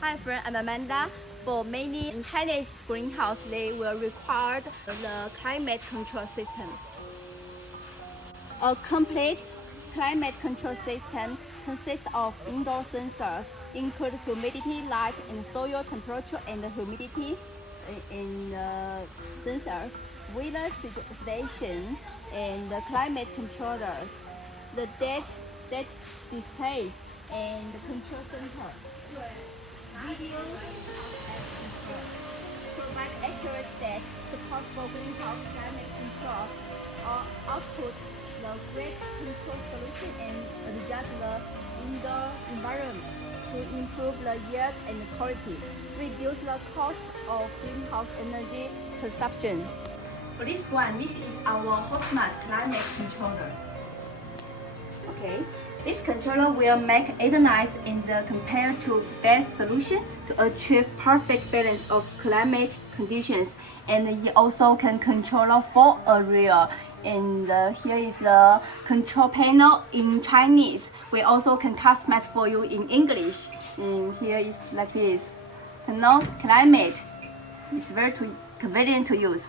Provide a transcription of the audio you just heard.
Hi friend, I'm Amanda. For many intelligent greenhouse, they will require the climate control system. A complete climate control system consists of indoor sensors, include humidity, light, and soil temperature and humidity in sensors, weather station, and the climate controllers, the data display, and the control center. Video provide accurate data support for greenhouse climate control or output the great control solution and adjust the indoor environment to improve the yield and quality, reduce the cost of greenhouse energy consumption. For this is our Hotmart climate controller. Okay, this controller will make it nice in the compared to best solution to achieve perfect balance of climate conditions, and it also can control 4 area. And here is the control panel in Chinese. We also can customize for you in English. And here is like this. Climate. It's very convenient to use.